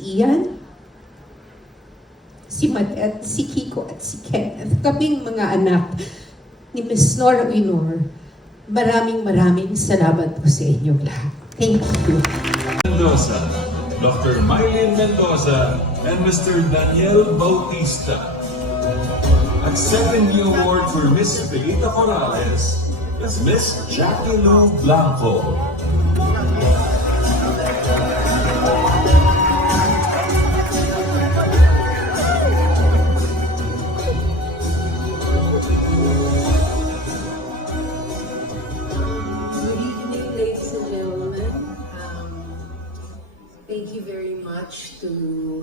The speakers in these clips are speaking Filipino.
si Ian, si Matet, si Kiko at si Kenneth, kaming mga anak ni Miss Nora Winor. Maraming salamat po sa inyong lahat. Thank you. Mendoza, Dr. Mylene Mendoza, and Mr. Daniel Bautista. Accepting the award for Miss Felita Morales is Miss Jackie Lou Blanco. Thank you very much to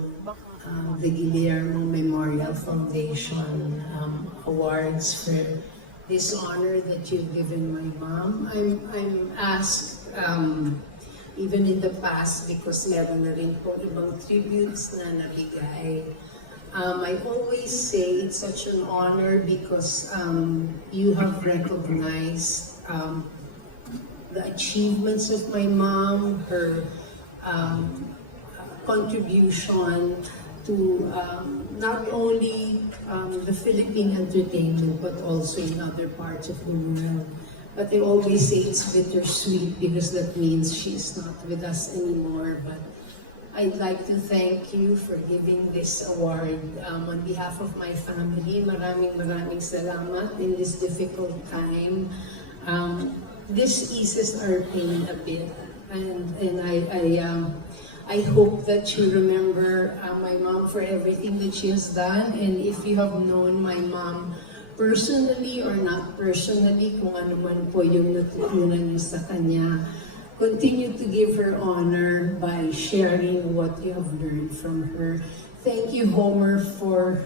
the Guillermo Memorial Foundation Awards for this honor that you've given my mom. I'm asked, even in the past, because meron na rin po ibang tributes na nabigay. I always say it's such an honor because you have recognized the achievements of my mom, her contribution to not only the Philippine entertainment but also in other parts of the world. But they always say it's bittersweet because that means she's not with us anymore. But I'd like to thank you for giving this award on behalf of my family. Maraming salamat in this difficult time. This eases our pain a bit. And I hope that you remember my mom for everything that she has done. And if you have known my mom personally or not personally, kung ano man po yung natutunan niyo sa kanya, continue to give her honor by sharing what you have learned from her. Thank you, Homer, for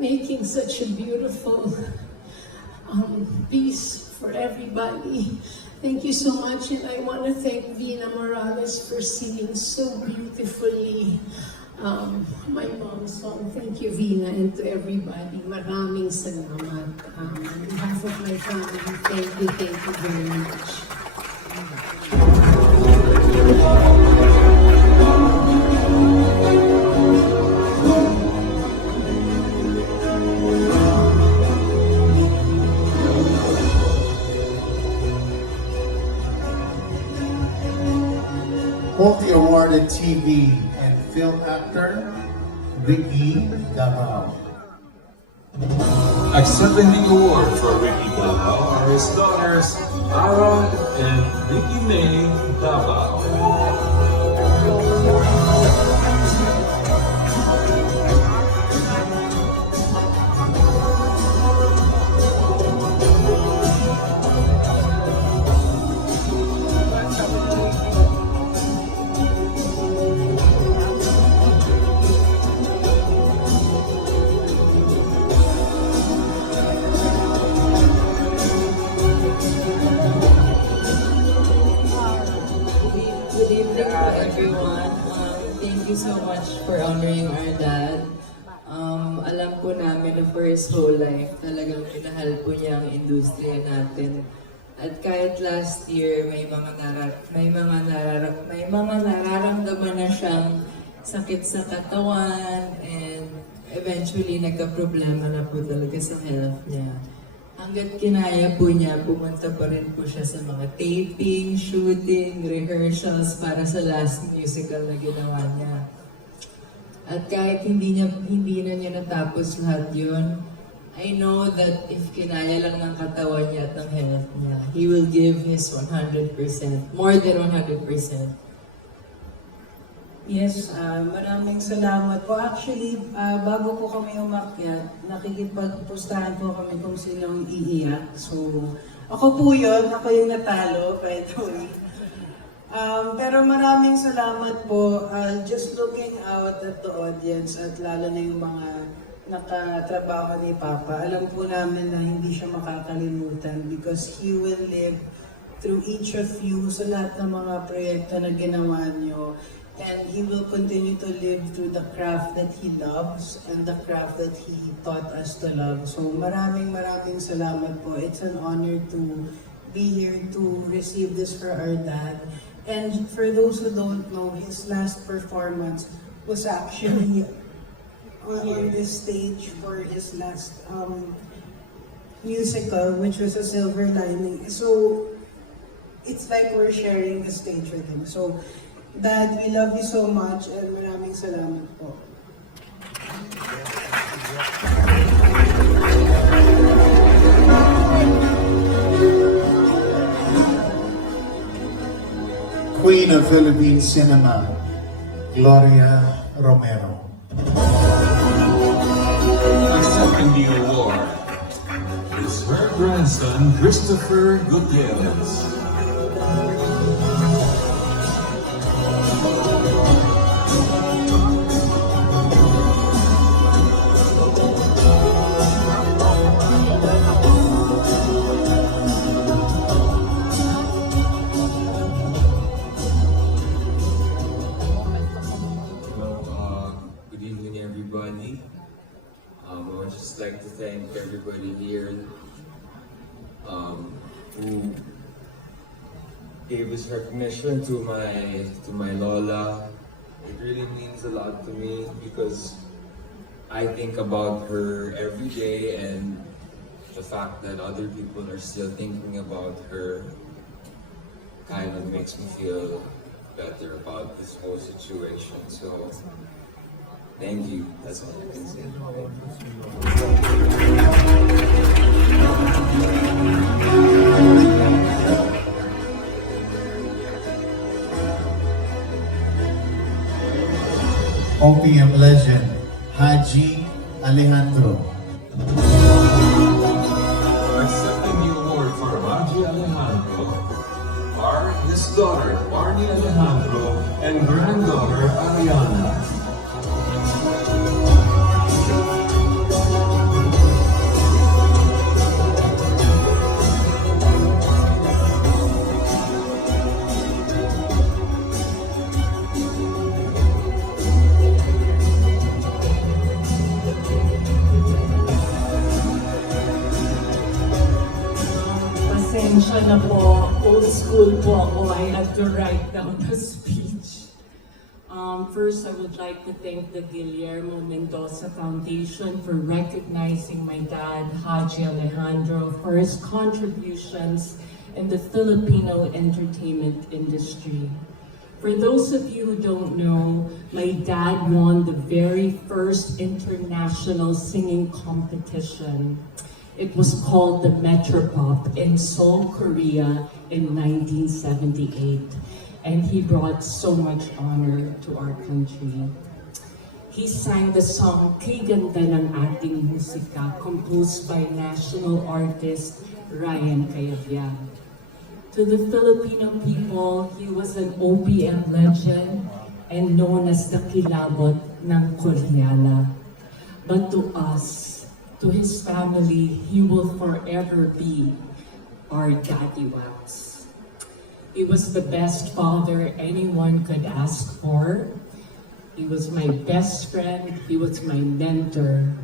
making such a beautiful piece for everybody. Thank you so much, and I want to thank Vina Morales for singing so beautifully my mom's song. Thank you, Vina, and to everybody. Maraming salamat. On behalf of my family, thank you very much. Multi-awarded TV and film actor, Ricky Davao. Accepting the award for Ricky Davao are his daughters, Aaron and Ricky May Davao. Good evening to everyone. Thank you so much for honoring our dad. Alam po namin na for his whole life, talagang minahal po niya ang industriya natin. At kahit last year, may mga nararamdaman na siyang sakit sa katawan, and eventually nagka-problema na po talaga sa health niya. Hanggat kinaya po niya, pumunta pa rin po siya sa mga taping, shooting, rehearsals para sa last musical na ginawa niya. At kahit hindi na niya natapos lahat yun, I know that if kinaya lang ng katawan niya at ng health niya, he will give his 100%, more than 100%. Yes, maraming salamat po. Actually, bago po kami umakyat, nakikipagpustahan po kami kung sinong iiyak. So, ako po yun, ako yung natalo, by the way. Pero maraming salamat po. Just looking out at the audience at lalo na yung mga nakatrabaho ni Papa, alam po namin na hindi siya makakalimutan because he will live through each of you sa lahat ng mga proyekto na ginawa niyo. And he will continue to live through the craft that he loves and the craft that he taught us to love. So maraming salamat po. It's an honor to be here to receive this for our dad. And for those who don't know, his last performance was actually on this stage for his last musical, which was A Silver Lining. So it's like we're sharing the stage with him. So, Dad, we love you so much and maraming salamat po. Queen of Philippine Cinema, Gloria Romero. Accepting the award is her grandson, Christopher Gutierrez. Good evening, everybody. I would just like to thank everybody here who gave this recognition to my Lola. It really means a lot to me because I think about her every day, and the fact that other people are still thinking about her kind of makes me feel better about this whole situation. So, thank you. That's all I can say. OPM legend, Haji Alejandro. Accepting the award for Haji Alejandro are his daughter, Barney Alejandro, and granddaughter, Ariana. Pasensya na po, old school po ako. I had to write down the speech. First, I would like to thank the Guillermo Mendoza Foundation for recognizing my dad, Haji Alejandro, for his contributions in the Filipino entertainment industry. For those of you who don't know, my dad won the very first international singing competition. It was called the Metropop in Seoul, Korea in 1978. And he brought so much honor to our country. He sang the song Kay Ganda ng Ating Musika, composed by national artist Ryan Cayabyab. To the Filipino people, he was an OPM legend and known as the Kilabot ng Koreana. But to us, to his family, he will forever be our Daddy Wax. He was the best father anyone could ask for. He was my best friend. He was my mentor.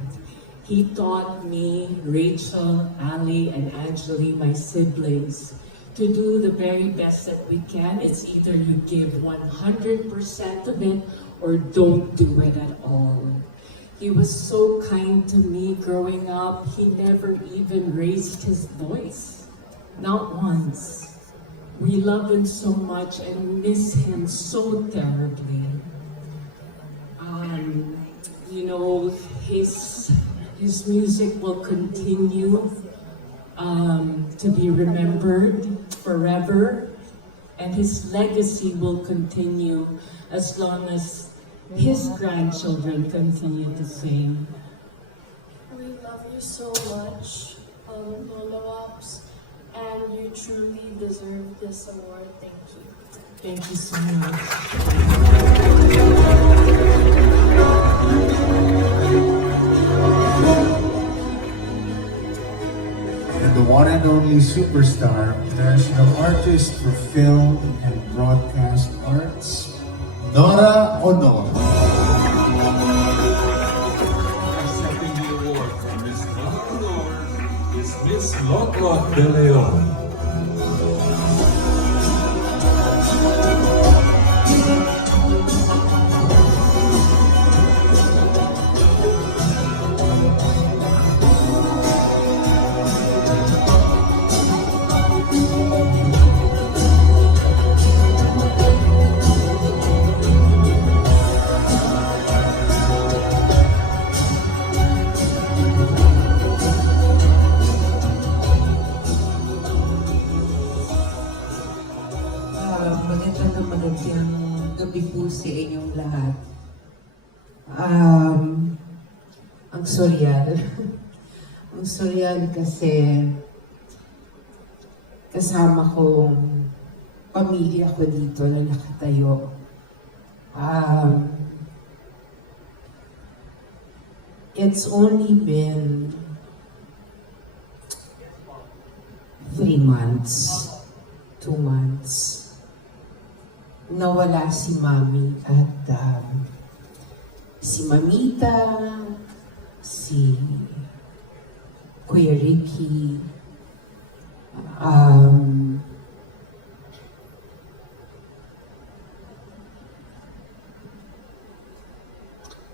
He taught me, Rachel, Ali, and Angeli, my siblings, to do the very best that we can. It's either you give 100% of it or don't do it at all. He was so kind to me growing up. He never even raised his voice. Not once. We love him so much and miss him so terribly. You know, his music will continue to be remembered forever, and his legacy will continue as long as his grandchildren continue to sing. We love you so much, Lolo Ops, and you truly deserve this award. Thank you. Thank you so much. And the one and only superstar, national artist for film and broadcast arts, Nora Honor. Accepting the award from Miss Nora Honor is Miss Lotlot De Leon. lahat. Ang surreal. Ang surreal kasi kasama kong pamilya ko dito na nakatayo. It's only been 3 months, 2 months, nawala si Mami at si Mamita, si Kuya Ricky,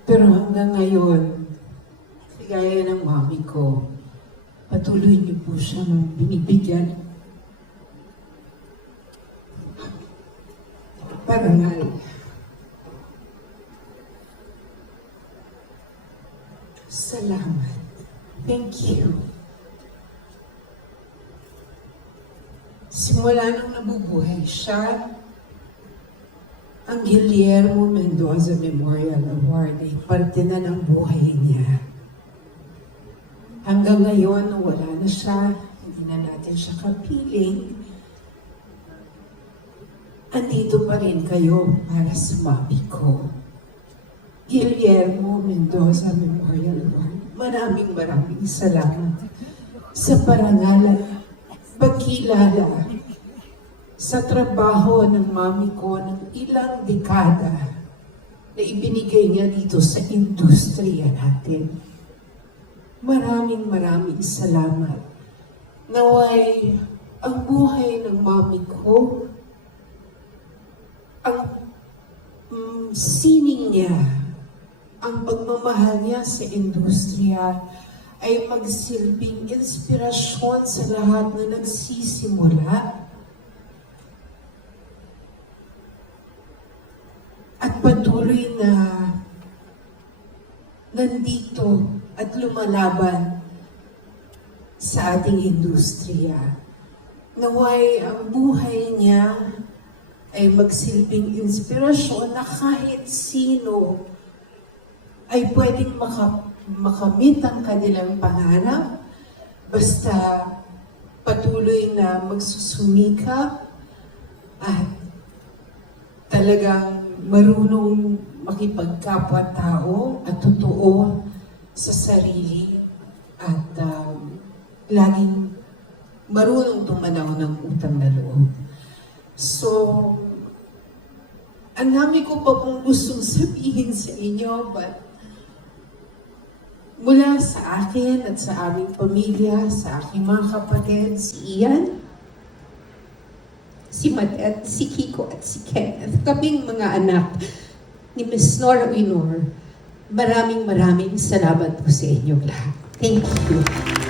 pero hanggang ngayon, kagaya ng mami ko, patuloy niyo po siyang binibigyan parangal. Salamat. Thank you. Simula nung nabubuhay siya, ang Guillermo Mendoza Memorial Award ay parte na ng buhay niya. Hanggang ngayon, nung wala na siya, hindi na natin siya kapiling, andito pa rin kayo para sa mami ko. Guillermo Mendoza Memorial Award. Maraming salamat sa parangalan, pagkilala sa trabaho ng mami ko ng ilang dekada na ibinigay niya dito sa industriya natin. Maraming salamat. Naway ang buhay ng mami ko, ang sining niya, ang pagmamahal niya sa industriya ay magsilbing inspirasyon sa lahat na nagsisimula at patuloy na nandito at lumalaban sa ating industriya. Naway ang buhay niya ay magsilbing inspirasyon na kahit sino ay pwedeng makamit ang kanilang pangarap basta patuloy na magsusumikap at talagang marunong makipagkapwa-tao at totoo sa sarili at laging marunong tumanaw ng utang na loob. So, ang dami ko pa pong gustong sabihin sa inyo, but mula sa akin at sa aming pamilya, sa aking mga kapatid, si Ian, si Madet, si Kiko at si Kenneth, kaming mga anak ni Miss Nora Winor, maraming salamat po sa inyong lahat. Thank you.